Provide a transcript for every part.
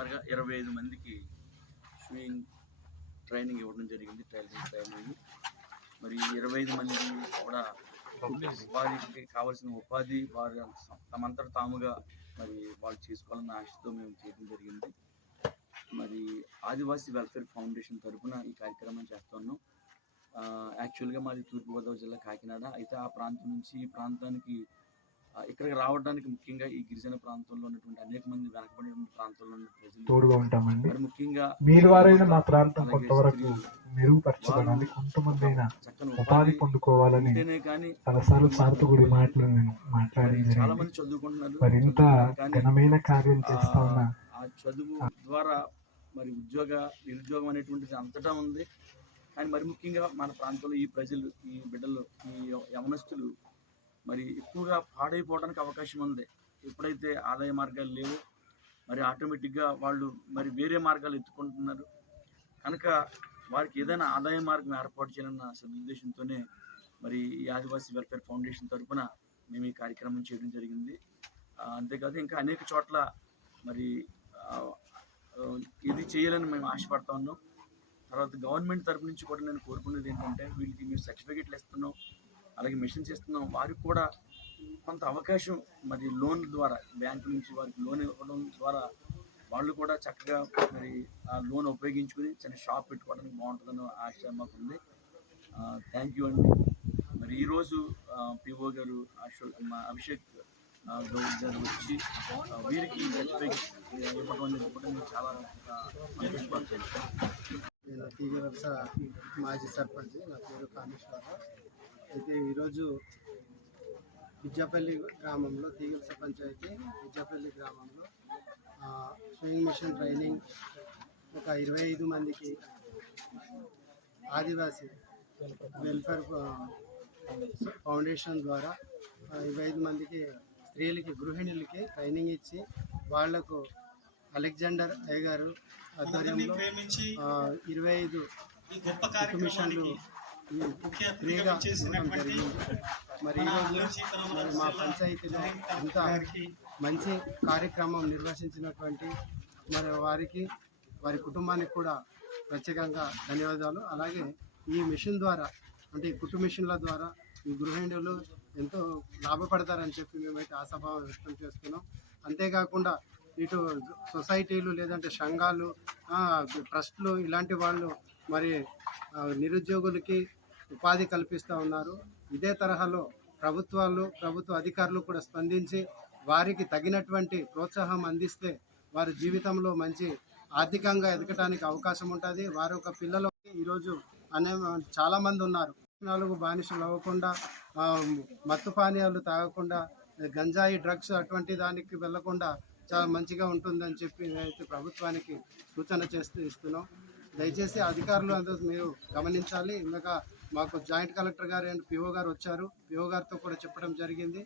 సుమారుగా 25 మందికి swimming training ఇవ్వడం జరిగింది. ట్రైనింగ్ మరి 25 మంది కూడా వారికి కావాల్సిన ఉపాధి వారు తమంతట తాముగా మరి వాళ్ళు చేసుకోవాలన్న ఆశతో మేము చేయడం జరిగింది. మరి ఆదివాసీ వెల్ఫేర్ ఫౌండేషన్ తరఫున ఈ కార్యక్రమం చేస్తున్నాం. యాక్చువల్గా మాది తూర్పుగోదావరి జిల్లా కాకినాడ. అయితే ఆ ప్రాంతం నుంచి ఈ ప్రాంతానికి ఇక్కడికి రావడానికి ముఖ్యంగా ఈ గిరిజన ప్రాంతంలో ఉన్నటువంటి అనేక మంది వెనకబడిన ప్రాంతంలో ఉన్న ప్రజలు తోడుగా ఉంటామండి. మరి ముఖ్యంగా మీ ద్వారైనా మా ప్రాంతం కొంతవరకు మెరుగుపరచబడాలి, కొంతమందైనా ఉపాధి పొందుకోవాలని చాలాసార్లు సార్తో కూడా మాటలు నేను మాట్లాడింది. చాలా మంది చదువుకుంటున్నారు. మరి ఇంత ఘనమైన కార్యం చేస్తా ఉన్నా ఆ చదువు ద్వారా మరి నిరుద్యోగం అనేటువంటిది అంతటా ఉంది. కానీ మరి ముఖ్యంగా మన ప్రాంతంలో ఈ ప్రజలు, ఈ బిడ్డలు, ఈ యవనస్తులు మరి ఎక్కువగా పాడైపోవడానికి అవకాశం ఉంది. ఎప్పుడైతే ఆదాయ మార్గాలు లేవు మరి ఆటోమేటిక్గా వాళ్ళు మరి వేరే మార్గాలు ఎత్తుకుంటున్నారు. కనుక వారికి ఏదైనా ఆదాయ మార్గం ఏర్పాటు చేయాలన్న సదుద్దేశంతోనే మరి ఈ ఆదివాసీ వెల్ఫేర్ ఫౌండేషన్ తరఫున మేము ఈ కార్యక్రమం చేయడం జరిగింది. అంతేకాదు ఇంకా అనేక చోట్ల మరి ఇది చేయాలని మేము ఆశపడతా ఉన్నాం. తర్వాత గవర్నమెంట్ తరఫు నుంచి కూడా నేను కోరుకునేది ఏంటంటే వీళ్ళకి మేము సర్టిఫికెట్లు ఇస్తున్నాం, అలాగే మిషన్స్ ఇస్తున్నాం. వారికి కూడా కొంత అవకాశం మరి లోన్ ద్వారా బ్యాంకు నుంచి వారికి లోన్ ఇవ్వడం ద్వారా వాళ్ళు కూడా చక్కగా మరి ఆ లోన్ ఉపయోగించుకుని చిన్న షాప్ పెట్టుకోవడానికి బాగుంటుందని ఆశ మాకు ఉంది. థ్యాంక్ యూ అండి. మరి ఈరోజు పిఓ గారు అభిషేక్ గౌడ్ గారు వచ్చి వీరికి సర్టిఫికెట్ ఇవ్వడం అనేది కూడా నేను చాలా సంతోషపడుతున్నాను. నేను తీగవలస మాజీ సర్పంచ్, నా పేరు కామేశ్వరరావు. అయితే ఈరోజు విద్యాపల్లి గ్రామంలో, తీగవలస పంచాయతీ విద్యాపల్లి గ్రామంలో స్విమ్మింగ్ మిషన్ ట్రైనింగ్ ఒక 25 మందికి ఆదివాసీ వెల్ఫేర్ ఫౌండేషన్ ద్వారా 25 మందికి స్త్రీలకి, గృహిణులకి ట్రైనింగ్ ఇచ్చి వాళ్లకు అలెగ్జాండర్ అయ్య గారు ఆధ్వర్యంలో 25 మిషన్లు ఫ్రీగా ఇవ్వడం జరిగింది. మరి ఈరోజు మరి మా పంచాయతీలో ఇంత మంచి కార్యక్రమం నిర్వహించినటువంటి మరి వారికి, వారి కుటుంబానికి కూడా ప్రత్యేకంగా ధన్యవాదాలు. అలాగే ఈ మిషన్ ద్వారా, అంటే ఈ కుట్టు మిషన్ల ద్వారా ఈ గృహిణులు ఎంతో లాభపడతారని చెప్పి మేమైతే ఆశాభావం వ్యక్తం చేస్తున్నాం. అంతేకాకుండా ఇటు సొసైటీలు, లేదంటే సంఘాలు, ట్రస్టులు ఇలాంటి వాళ్ళు మరి నిరుద్యోగులకి ఉపాధి కల్పిస్తూ ఉన్నారు. ఇదే తరహాలో ప్రభుత్వ అధికారులు కూడా స్పందించి వారికి తగినటువంటి ప్రోత్సాహం అందిస్తే వారి జీవితంలో మంచి ఆర్థికంగా ఎదగటానికి అవకాశం ఉంటుంది. వారి యొక్క పిల్లలకి ఈరోజు చాలామంది ఉన్నారు. 4 బానిసలు అవ్వకుండా, మత్తు పానీయాలు తాగకుండా, గంజాయి, డ్రగ్స్ అటువంటి దానికి వెళ్లకుండా చాలా మంచిగా ఉంటుందని చెప్పి అయితే ప్రభుత్వానికి సూచన ఇస్తున్నాం. దయచేసి అధికారులు అందరూ మీరు గమనించాలి. ఇందాక మాకు జాయింట్ కలెక్టర్ గారు అండ్ పిఓ గారు వచ్చారు. పిఓ గారితో కూడా చెప్పడం జరిగింది.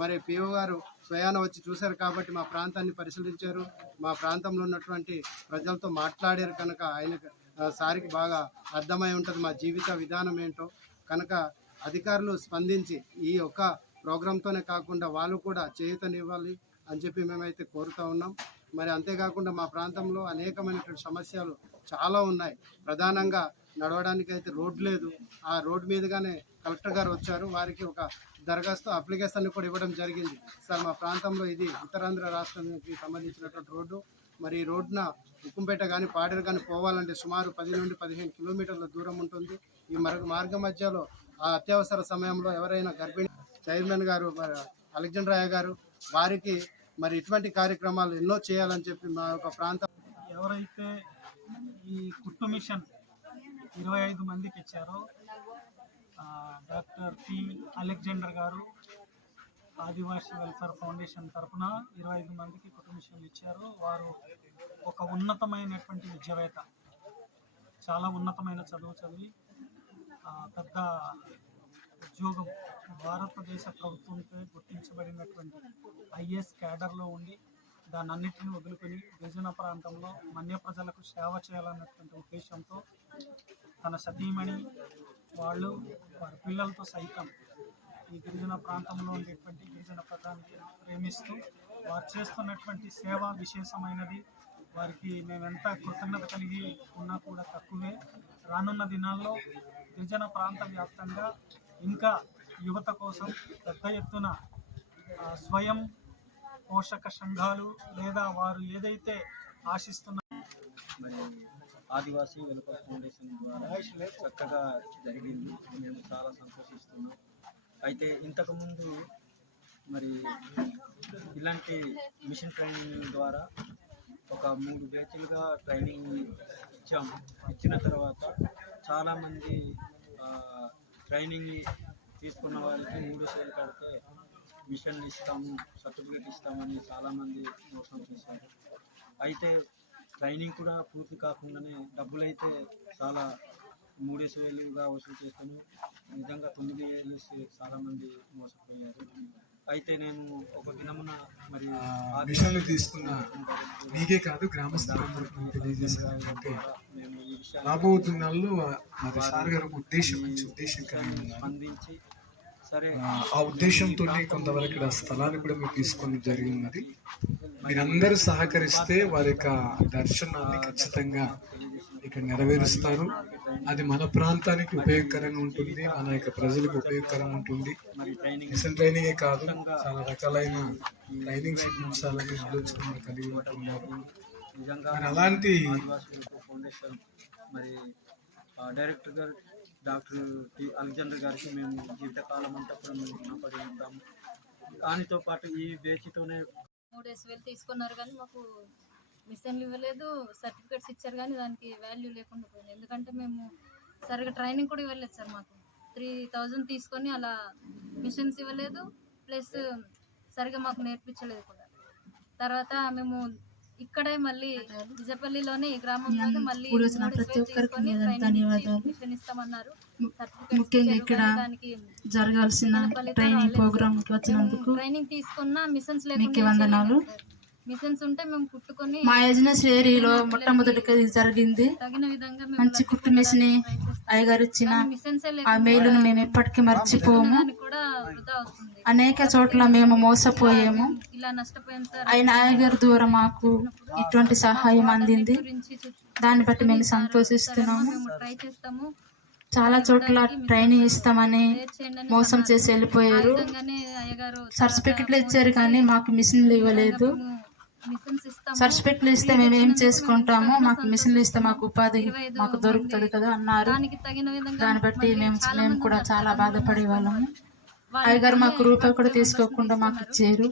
మరి పిఓ గారు స్వయాన వచ్చి చూశారు కాబట్టి మా ప్రాంతాన్ని పరిశీలించారు, మా ప్రాంతంలో ఉన్నటువంటి ప్రజలతో మాట్లాడారు. కనుక సారికి బాగా అర్థమై ఉంటుంది మా జీవిత విధానం ఏంటో. కనుక అధికారులు స్పందించి ఈ యొక్క ప్రోగ్రాంతోనే కాకుండా వాళ్ళు కూడా చేయూతనివ్వాలి అని చెప్పి మేమైతే కోరుతూ ఉన్నాం. మరి అంతేకాకుండా మా ప్రాంతంలో అనేకమైనటువంటి సమస్యలు చాలా ఉన్నాయి. ప్రధానంగా నడవడానికి అయితే రోడ్ లేదు. ఆ రోడ్ మీదుగానే కలెక్టర్ గారు వచ్చారు. వారికి ఒక దరఖాస్తు అప్లికేషన్ కూడా ఇవ్వడం జరిగింది. సార్, మా ప్రాంతంలో ఇది ఉత్తరాంధ్ర రాష్ట్రానికి సంబంధించినటువంటి రోడ్డు. మరి ఈ రోడ్డున ఉక్కుంపేట కానీ పాడేరు కానీ పోవాలంటే సుమారు 10 నుండి 15 కిలోమీటర్ల దూరం ఉంటుంది. ఈ మార్గ మధ్యలో ఆ అత్యవసర సమయంలో ఎవరైనా గర్భిణీ, చైర్మన్ గారు అలెగ్జాండర్ అయ్య గారు వారికి మరి ఇటువంటి కార్యక్రమాలు ఎన్నో చేయాలని చెప్పి మా యొక్క ప్రాంతం ఎవరైతే ఈ కుట్టు మిషన్ 25 మందికి ఇచ్చారో, డాక్టర్ పి అలెగ్జాండర్ గారు ఆదివాసీ వెల్ఫేర్ ఫౌండేషన్ తరఫున 25 మందికి కుట్టు మిషన్లు ఇచ్చారు. వారు ఒక ఉన్నతమైనటువంటి విద్యావేత్త, చాలా ఉన్నతమైన చదువు చదివి పెద్ద ఉద్యోగం, భారతదేశ ప్రభుత్వంతో గుర్తించబడినటువంటి ఐఏఎస్ క్యాడర్లో ఉండి దాన్ని అన్నింటినీ వదులుకొని గిరిజన ప్రాంతంలో మన్య ప్రజలకు సేవ చేయాలన్నటువంటి ఉద్దేశంతో తన సతీమణి వారి పిల్లలతో సైతం ఈ గిరిజన ప్రాంతంలో ఉండేటువంటి గిరిజన ప్రజానికి ప్రేమిస్తూ వారు చేస్తున్నటువంటి సేవ విశేషమైనది. వారికి మేము ఎంత కృతజ్ఞత కలిగి ఉన్నా కూడా తక్కువే. రానున్న దినాల్లో గిరిజన ప్రాంత వ్యాప్తంగా ఇంకా యువత కోసం పెద్ద ఎత్తున స్వయం పోషక సంఘాలు లేదా వారు ఏదైతే ఆశిస్తున్నారో మరి ఆదివాసీ వెల్ఫేర్ ఫౌండేషన్ ద్వారా చక్కగా జరిగింది. మేము చాలా సంతోషిస్తున్నాం. అయితే ఇంతకుముందు మరి ఇలాంటి మిషన్ ట్రైనింగ్ ద్వారా ఒక 3 బ్యాచ్లుగా ట్రైనింగ్ ఇచ్చాము. ఇచ్చిన తర్వాత చాలామంది ట్రైనింగ్ తీసుకున్న వారికి 3 సేలు కడితే మిషన్ ఇస్తాము, సర్టిఫికేట్ ఇస్తామని చాలామంది మోసం చేశారు. అయితే ట్రైనింగ్ కూడా పూర్తి కాకుండానే డబ్బులైతే చాలా 3,000గా వసూలు చేస్తాను. నిజంగా 9,000 చాలామంది మోసపోయారు. అయితే నేను ఒక దినమున మరి మిషన్లు తీసుకున్న మీకే కాదు గ్రామస్తులందరికీ తెలియజేసేదంటే మేము ఈ విషయాన్ని రాబో దినాల్లో మరి సార్ గారు ఉద్దేశం కలిగి ఉన్నారు. స్పందించి సరే ఆ ఉద్దేశంతోనే కొంతవరకు ఇక్కడ స్థలాన్ని కూడా మీరు తీసుకొని జరిగినది. మీరందరూ సహకరిస్తే వారి యొక్క దర్శనాన్ని ఖచ్చితంగా ఇక్కడ నెరవేరుస్తారు. అది మన ప్రాంతానికి ఉపయోగకరంగా ఉంటుంది, మన యొక్క ప్రజలకు ఉపయోగకరంగా ఉంటుంది. మిషన్ ట్రైనింగే కాదు, చాలా రకాలైన ట్రైనింగ్స్ ఇప్పించాలని ఆలోచన కలిగి ఉంటున్నారు. మరి అలాంటి ఫౌండేషన్ మరి డైరెక్టర్ గారు డాక్టర్ టి అలెగ్జాండర్ గారికి మేము జీవితకాలం అంతా కూడా మేము రుణపడి ఉంటాము. దానితో పాటు ఈ బేచితోనే 3,000 తీసుకున్నారు కానీ మాకు మిషన్లు ఇవ్వలేదు, సర్టిఫికేట్స్ ఇచ్చారు కానీ దానికి వాల్యూ లేకుండా పోయింది. ఎందుకంటే మేము సరిగ్గా ట్రైనింగ్ కూడా ఇవ్వలేదు సార్. మాకు 3,000 తీసుకొని అలా మిషన్స్ ఇవ్వలేదు, ప్లస్ సరిగ్గా మాకు నేర్పించలేదు కూడా. తర్వాత మేము ఇక్కడే మళ్ళీ నిజపల్లిలోనే ఈ గ్రామంలోనే మళ్ళీ మిషన్ ఇస్తామన్నారు. ముఖ్యంగా ఇక్కడ జరగాల్సిన ట్రైనింగ్ ప్రోగ్రామ్ వచ్చినందుకు ట్రైనింగ్ తీసుకున్న మిషన్స్ మీకు వందనాలు. మిషన్స్ ఉంటే మేము కుట్టుకొని మా యజ్ఞస్ ఏరియాలో మొట్టమొదటిగా ఇది జరిగింది. తగిన విధంగా మంచి కుట్టు మిషన్ అయ్యగారు ఇచ్చిన ఆ మేలును మేము ఎప్పటికీ మర్చిపోము. కూడా వృధా అవుతుంది. అనేక చోట్ల మేము మోసపోయాము. ఇలా నష్టపోయాం సార్. ఆయన అయ్యగారి ద్వారా మాకు ఇటువంటి సహాయం అందింది. దాన్ని బట్టి మేము సంతోషిస్తున్నాము. ట్రై చేస్తాము. చాలా చోట్ల ట్రైనింగ్ ఇస్తామని మోసం చేసి వెళ్ళిపోయారు. సర్టిఫికెట్లు ఇచ్చారు కానీ మాకు మిషన్లు ఇవ్వలేదు. సర్టిఫికెట్లు ఇస్తే మేము ఏం చేసుకుంటాము, మాకు మిషన్లు ఇస్తే మాకు ఉపాధి మాకు దొరుకుతుంది కదా అన్నారు. దాన్ని బట్టి మేము కూడా చాలా బాధపడే వాళ్ళము. అయ్యగారు మాకు రూపాయి కూడా తీసుకోకుండా మాకు ఇచ్చారు.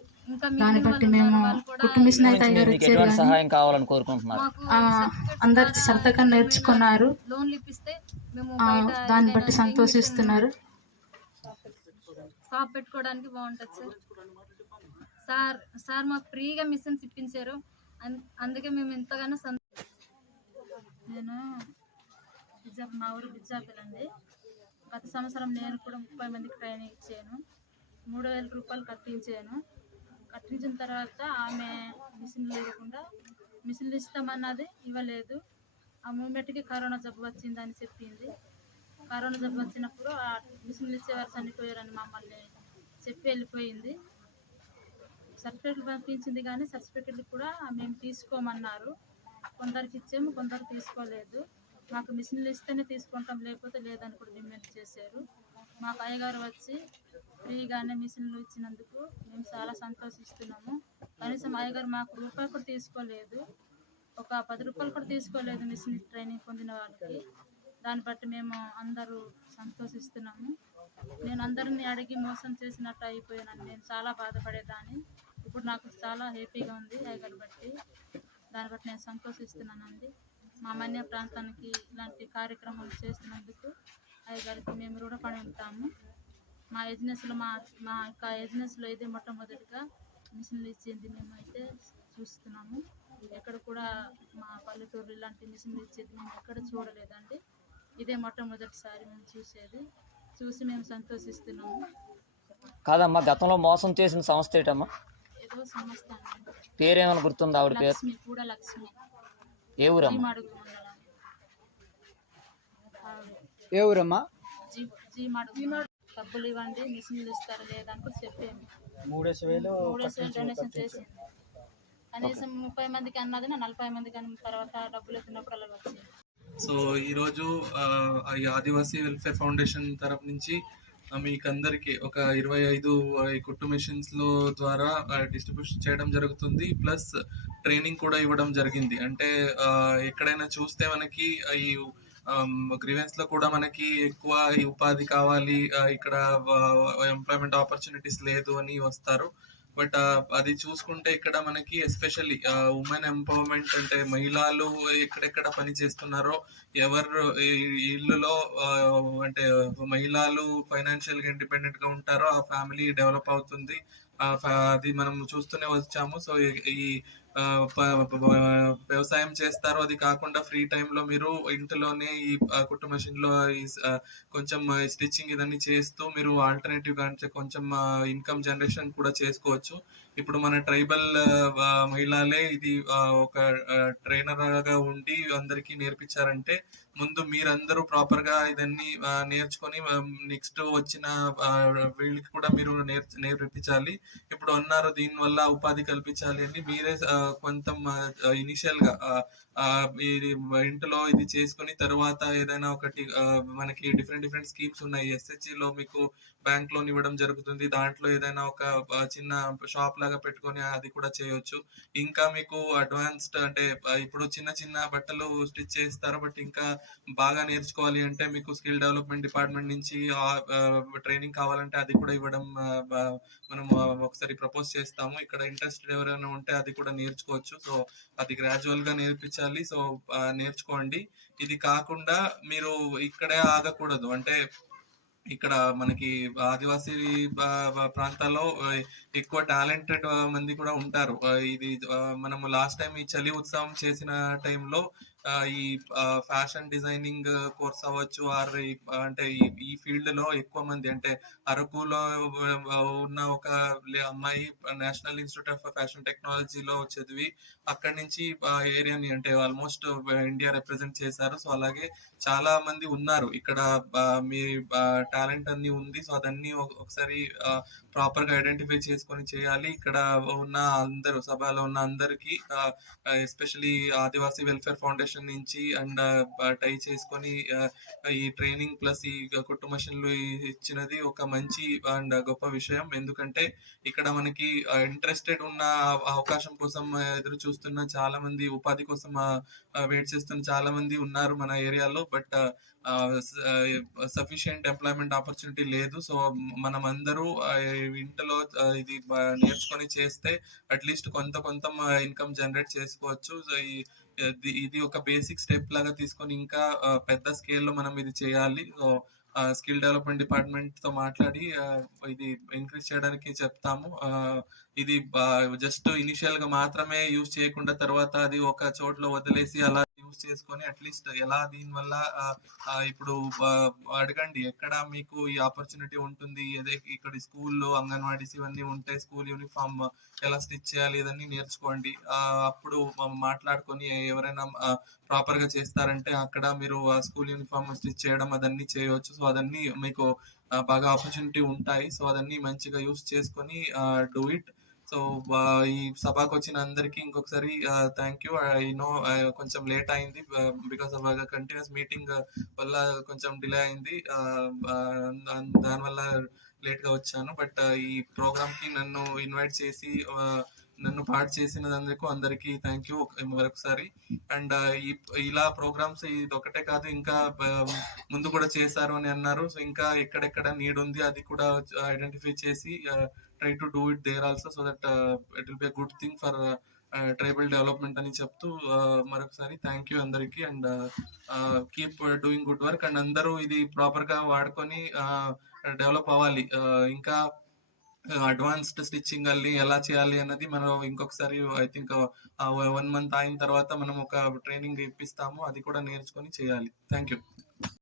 దాన్ని బట్టి మేము కుట్టు మిషన్ అయితే అయ్యగారు ఇచ్చారు. సహాయం కావాలని కోరుకుంటున్నారు. అందరు సరదాగా నేర్చుకున్నారు. దాన్ని బట్టి సంతోషిస్తున్నారు. షాప్ పెట్టుకోవడానికి బాగుంటుంది సార్. సార్ మాకు ఫ్రీగా మిషన్స్ ఇప్పించారు. అందుకే మేము ఎంతగానో నేను మా ఊరు బిజ్జాపిలండి. గత సంవత్సరం నేను కూడా 30 మందికి ట్రైనింగ్ ఇచ్చాను. 3,000 రూపాయలు కట్టించాను. కట్టించిన తర్వాత ఆమె మిషన్లు లేకుండా మిషన్లు ఇస్తామన్నది ఇవ్వలేదు. ఆ మూమెంట్కి కరోనా జబ్బు వచ్చిందని చెప్పింది. కరోనా జబ్బు వచ్చినప్పుడు ఆ మిషన్లు ఇచ్చేవారు చనిపోయారని మమ్మల్ని చెప్పి వెళ్ళిపోయింది. సర్టిఫికెట్లు పంపించింది కానీ సర్టిఫికెట్లు కూడా మేము తీసుకోమన్నారు. కొందరికి ఇచ్చాము, కొందరు తీసుకోలేదు. మాకు మిషన్లు ఇస్తేనే తీసుకుంటాం, లేకపోతే లేదని కూడా డిమాండ్ చేశారు. మాకు అయ్యగారు వచ్చి ఫ్రీగానే మిషన్లు ఇచ్చినందుకు మేము చాలా సంతోషిస్తున్నాము. కనీసం అయ్యగారు మాకు రూపాయి కూడా తీసుకోలేదు, ఒక 10 రూపాయలు కూడా తీసుకోలేదు మిషన్ ట్రైనింగ్ పొందిన వాళ్ళకి. దాన్ని బట్టి మేము అందరూ సంతోషిస్తున్నాము. నేను అందరినీ అడిగి మోసం చేసినట్టు అయిపోయానని నేను చాలా బాధపడేదాన్ని. ఇప్పుడు నాకు చాలా హ్యాపీగా ఉంది అయ్యగారు బట్టి. దాన్ని బట్టి నేను సంతోషిస్తున్నానండి. మా మన్య ప్రాంతానికి ఇలాంటి కార్యక్రమాలు చేస్తున్నందుకు అయ్యగారికి మేము రుణపడి ఉంటాము. మా యజ్ఞస్లో మా యొక్క యజ్ఞస్లో ఇదే మొట్టమొదటిగా మిషన్లు ఇచ్చింది మేమైతే చూస్తున్నాము. ఎక్కడ కూడా మా పల్లెటూరు ఇలాంటి మిషన్లు ఇచ్చేది మేము ఎక్కడ చూడలేదండి. ఇదే మొట్టమొదటిసారి మేము చూసి మేము సంతోషిస్తున్నాము. కాదమ్మా, గతంలో మోసం చేసిన సంస్థ ఏటమ్మా? ఏదో సంస్థ పేరేమైనా గుర్తుందా ఆవిడ పేరు? లక్ష్మి, కూడా లక్ష్మి. ఏ ఊరమ్మా? ఏ ఊరమ్మా? డబ్బులు ఇవ్వండి, మిషన్లు ఇస్తారు లేదని కూడా చెప్పాము. 3,000 డొనేషన్ చేసింది. కనీసం 30 మందికి అన్నది 40 మందికి అన్న తర్వాత డబ్బులు ఎత్తినప్పుడు అలా వచ్చాయి. సో ఈరోజు ఈ ఆదివాసీ వెల్ఫేర్ ఫౌండేషన్ తరపు నుంచి మీకందరికి ఒక 25 ఈ కుట్టు మెషిన్స్ లో ద్వారా డిస్ట్రిబ్యూషన్ చేయడం జరుగుతుంది. ప్లస్ ట్రైనింగ్ కూడా ఇవ్వడం జరిగింది. అంటే ఎక్కడైనా చూస్తే మనకి ఈ గ్రీవెన్స్ లో కూడా మనకి ఎక్కువ ఈ ఉపాధి కావాలి, ఇక్కడ ఎంప్లాయ్మెంట్ ఆపర్చునిటీస్ లేదు అని వస్తారు. బట్ అది చూసుకుంటే ఇక్కడ మనకి ఎస్పెషల్లీ ఉమెన్ ఎంపవర్మెంట్, అంటే మహిళలు ఎక్కడెక్కడ పని చేస్తున్నారో, ఎవరు ఇళ్ళలో అంటే మహిళలు ఫైనాన్షియల్ గా ఇండిపెండెంట్ గా ఉంటారో ఆ ఫ్యామిలీ డెవలప్ అవుతుంది. అది మనం చూస్తూనే వచ్చాము. సో ఈ వ్యవసాయం చేస్తారు, అది కాకుండా ఫ్రీ టైంలో మీరు ఇంటిలోనే ఈ కుట్టు మెషిన్ లో కొంచెం స్టిచ్చింగ్ ఇదన్నీ చేస్తూ మీరు ఆల్టర్నేటివ్ గా కొంచెం ఇన్కమ్ జనరేషన్ కూడా చేసుకోవచ్చు. ఇప్పుడు మన ట్రైబల్ మహిళలే ఇది ఒక ట్రైనర్ గా ఉండి అందరికీ నేర్పించారంటే ముందు మీరందరూ ప్రాపర్ గా ఇదన్నీ నేర్చుకొని నెక్స్ట్ వచ్చిన వీళ్ళకి కూడా మీరు నేర్పించాలి. ఇప్పుడు అన్నారు దీని వల్ల ఉపాధి కల్పించాలి అని, మీరే కొంత ఇనిషియల్ గా ఇది ఇంట్లో ఇది చేసుకుని తర్వాత ఏదైనా ఒకటి మనకి డిఫరెంట్ స్కీమ్స్ ఉన్నాయి. SHG లో మీకు బ్యాంక్ లోన్ ఇవ్వడం జరుగుతుంది. దాంట్లో ఏదైనా ఒక చిన్న షాప్ లాగా పెట్టుకొని అది కూడా చేయొచ్చు. ఇంకా మీకు అడ్వాన్స్డ్ అంటే ఇప్పుడు చిన్న బట్టలు స్టిచ్ చేస్తారు, బట్ ఇంకా బాగా నేర్చుకోవాలి అంటే మీకు స్కిల్ డెవలప్మెంట్ డిపార్ట్మెంట్ నుంచి ట్రైనింగ్ కావాలంటే అది కూడా ఇవ్వడం మనం ఒకసారి ప్రపోజ్ చేస్తాము. ఇక్కడ ఇంట్రెస్టెడ్ ఎవరైనా ఉంటే అది కూడా నేర్చుకోవచ్చు. సో అది గ్రాడ్యువల్ గా నేర్పించాలి. సో నేర్చుకోండి. ఇది కాకుండా మీరు ఇక్కడే ఆగకూడదు. అంటే ఇక్కడ మనకి ఆదివాసీ ప్రాంతాల్లో ఎక్కువ టాలెంటెడ్ మంది కూడా ఉంటారు. ఇది మనము లాస్ట్ టైం ఈ చలి ఉత్సవం చేసిన టైంలో ఈ ఫ్యాషన్ డిజైనింగ్ కోర్స్ అవ్వచ్చు, ఆర్ అంటే ఈ ఫీల్డ్ లో ఎక్కువ మంది, అంటే అరకులో ఉన్న ఒక అమ్మాయి నేషనల్ ఇన్స్టిట్యూట్ ఆఫ్ ఫ్యాషన్ టెక్నాలజీలో చదివి అక్కడి నుంచి ఏరియాని అంటే ఆల్మోస్ట్ ఇండియా రిప్రజెంట్ చేశారు. సో అలాగే చాలా మంది ఉన్నారు ఇక్కడ. మీ టాలెంట్ అన్ని ఉంది. సో అదన్నీ ఒకసారి ప్రాపర్ గా ఐడెంటిఫై చేసుకొని చేయాలి. ఇక్కడ ఉన్న అందరూ సభలో ఉన్న అందరికి ఎస్పెషలీ ఆదివాసీ వెల్ఫేర్ ఫౌండేషన్ నుంచి అండ్ టై చేసుకొని ఈ ట్రైనింగ్ ప్లస్ ఈ కుట్టు మషిన్లు ఇచ్చినది ఒక మంచి అండ్ గొప్ప విషయం. ఎందుకంటే ఇక్కడ మనకి ఇంట్రెస్టెడ్ ఉన్న అవకాశం కోసం ఎదురు చూస్తున్న చాలా మంది, ఉపాధి కోసం వెయిట్ చేస్తున్న చాలా మంది ఉన్నారు మన ఏరియాలో. బట్ సఫిషియంట్ ఎంప్లాయ్మెంట్ ఆపర్చునిటీ లేదు. సో మనం అందరూ ఇంట్లో ఇది నేర్చుకొని చేస్తే అట్లీస్ట్ కొంత ఇన్కమ్ జనరేట్ చేసుకోవచ్చు. సో ఇది ఒక బేసిక్ స్టెప్ లాగా తీసుకొని ఇంకా పెద్ద స్కేల్లో మనం ఇది చేయాలి. సో స్కిల్ డెవలప్మెంట్ డిపార్ట్మెంట్ తో మాట్లాడి ఇది ఇంక్రీజ్ చేయడానికి చెప్తాము. ఇది జస్ట్ ఇనిషియల్ గా మాత్రమే యూజ్ చేయకుండా తర్వాత అది ఒక చోట్లో వదిలేసి అలా యూజ్ చేసుకొని అట్లీస్ట్ ఎలా దీని వల్ల ఇప్పుడు అడగండి ఎక్కడ మీకు ఈ ఆపర్చునిటీ ఉంటుంది. ఇక్కడ స్కూల్లో అంగన్వాడీస్ ఇవన్నీ ఉంటే స్కూల్ యూనిఫామ్ ఎలా స్టిచ్ చేయాలి ఇదన్నీ నేర్చుకోండి. అప్పుడు మాట్లాడుకొని ఎవరైనా ప్రాపర్ గా చేస్తారంటే అక్కడ మీరు స్కూల్ యూనిఫామ్ స్టిచ్ చేయడం అదన్నీ చేయవచ్చు. సో అదన్నీ మీకు బాగా ఆపర్చునిటీ ఉంటాయి. సో అదన్నీ మంచిగా యూస్ చేసుకొని డూ ఇట్. సో ఈ సభకు వచ్చిన అందరికి ఇంకొకసారి థ్యాంక్ యూ. ఐ నో కొంచెం లేట్ అయింది బికాస్ ఆఫ్ కంటిన్యూస్ మీటింగ్ వల్ల కొంచెం డిలే అయింది. దానివల్ల లేట్ గా వచ్చాను. బట్ ఈ ప్రోగ్రామ్ కి నన్ను ఇన్వైట్ చేసి నన్ను పార్ట్ చేసినందుకు అందరికీ థ్యాంక్ యూ మరొకసారి. అండ్ ఇలా ప్రోగ్రామ్స్ ఇది ఒకటే కాదు, ఇంకా ముందు కూడా చేశారు అని అన్నారు. సో ఇంకా ఎక్కడెక్కడ నీడ్ ఉంది అది కూడా ఐడెంటిఫై చేసి try to do it there also, so that it will be good thing for tribal development అని చెప్తూ మరొకసారి థ్యాంక్ యూ అందరికీ. And keep doing good work. And అందరూ ఇది ప్రాపర్ గా వాడుకొని డెవలప్ అవ్వాలి. ఇంకా అడ్వాన్స్డ్ స్టిచ్చింగ్ అల్లి ఎలా చేయాలి అన్నది మనం ఇంకొకసారి ఐ థింక్ 1 month అయిన తర్వాత మనం ఒక ట్రైనింగ్ ఇప్పిస్తాము, అది కూడా నేర్చుకొని చేయాలి. Thank you.